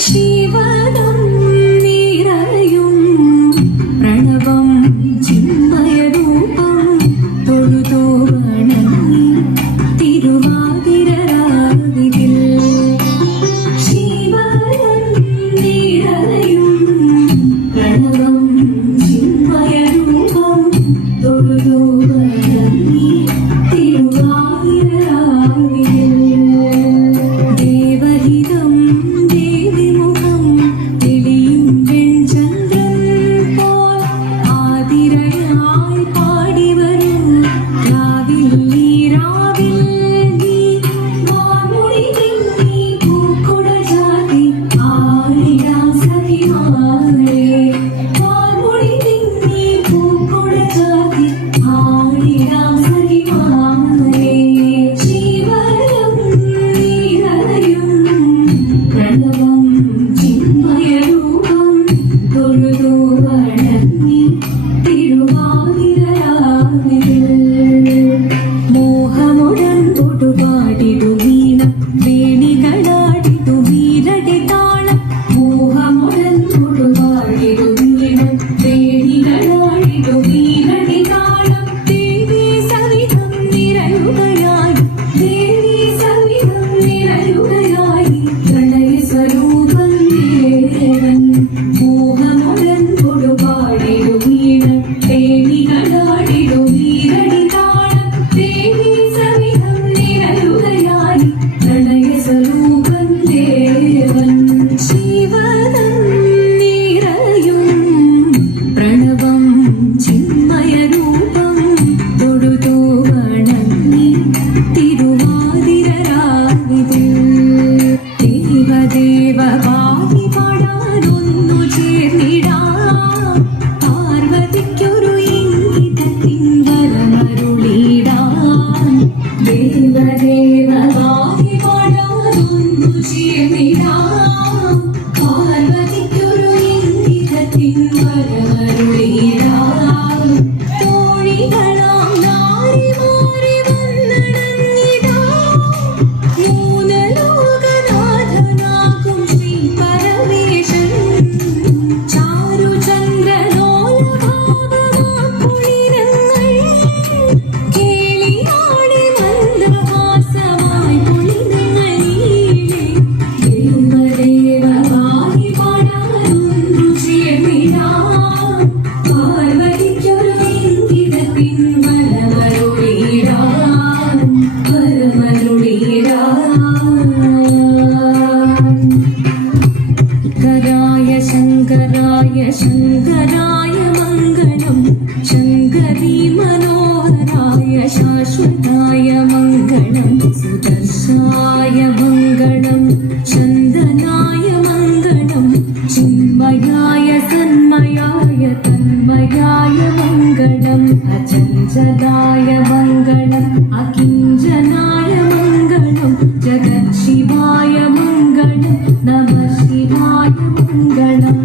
ശിവനം നിറയും പ്രണവം ചിന്മയരൂപം Be ശങ്കരായ ശങ്കരായ മംഗളം ശങ്കരി മനോഹരായ ശാശ്വതായ മംഗളം സുദർശായ മംഗളം ചന്ദനായ മംഗളം ചിന്മയായ തന്മയായ തന്മയായ മംഗളം അചഞ്ചലായ நாயங்களா